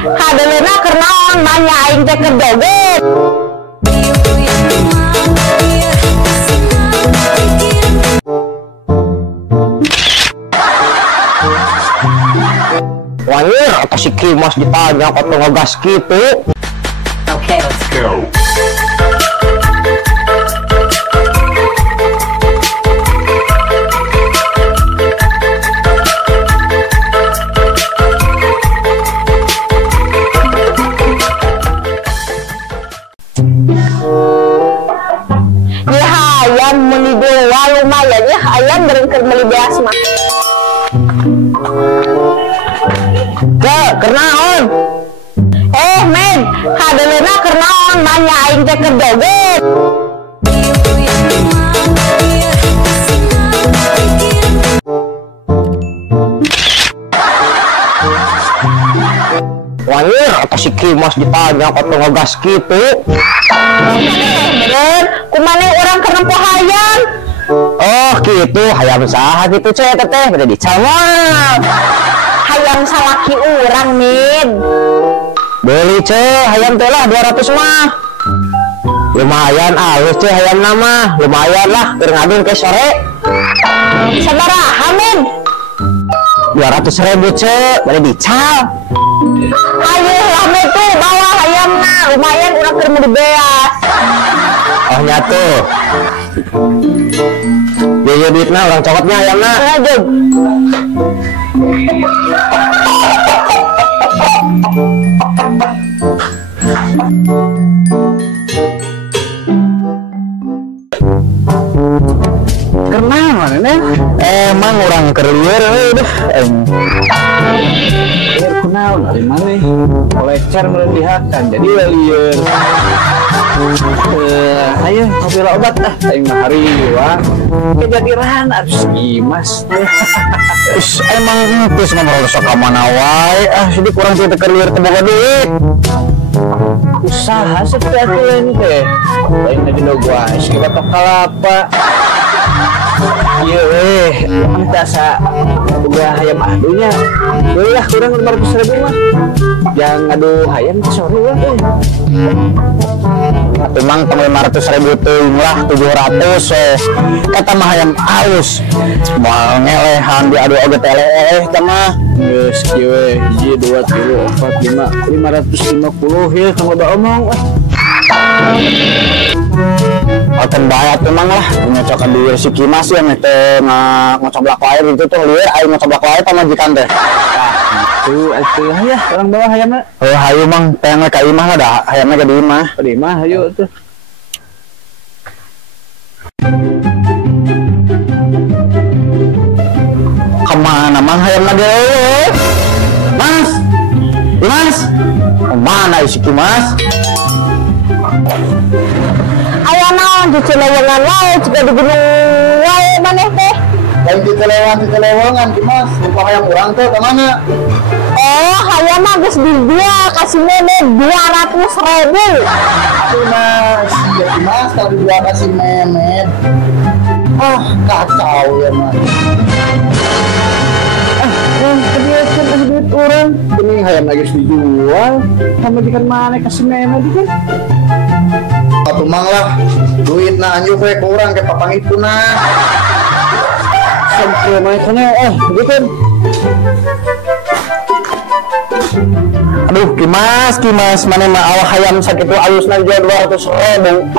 hadelena kernaon nanya aing teh keur joget. Wanyir atau si Kimas ditanya kok ngegas gitu. Okay, let's go. Ya hayam meuli dewa lumayan ya hayam berengkeun meuli beas mah. Kernaon? Men, hadelena kernaon nanya aing teh keur joget. Wanyir atau si Kimas ditanya kok ngegas gitu. Bener, kumane orang keur nempo hayam. Oh gitu, hayam saha gitu cek teteh beda dicamal. Hayam salaki urang min. Beli cek hayam teh lah 200 mah. Lumayan alus cek hayam nama, lumayan lah keur ngadun ke sore. Sabaraha min? 200.000 cek, bade dical. Ayo lame tuh bawa hayamna, lumayan urang keur meuli beas. Oh nyatu. Dia duitna orang cokotnya hayamna. Lanjut. Kenapa nih? Emang orang kerlier udah. Kunaon dari mana? Kolecer meledihakan jadi lieur. Ayo ngopi obat aing mah hari wah. Kejadian harus Kimas. Emang geus ngomong sok ka mana wae sidik urang teh kerlier teu boga duit. Usaha seperti lain teh. Lain aja do gua sih batok kalapa. Iya entah sa udah hayam adunya boleh kurang 500.000 mah jangan ngadu hayam ke sore lah emang 500.000 tuh lah 700 kata mah hayam alus mau ngelehan diadu oge teleh mah geus kieu we 1 2 3 4 5 550 ya kamu udah omong Oten bayat memang lah nyocokan di si Kimas yang itu ngocoblak air itu tuh liur air ngocoblak air sama majikan teh. Tuh ya orang bawa hayamna. Oh hayu mang pengen ka imah lah dah hayamna ka di imah. Di imah hayu tuh. Kemana mang hayamna ge? Mas. Mas. Kemana si Kimas? Aya naon di Cilewangan wae juga di gunung wae maneh teh. Lain di Cilewangan Kimas, lupa hayam urang teh ka mana? Oh, hayam mah geus dijual kasih meme 200.000. Mas, ya Kimas kalau dijual kasih meme. Kacau ya Mas. Kasih duit orang, ini hayam lagi dijual, sama dikan mana kasih meme dikan? Tumang lah, duit na anjur we kurang ke papangituna. Sampai maitana gitu. Aduh, Kimas mana mah awak hayam sakitu alusna jual 200.000.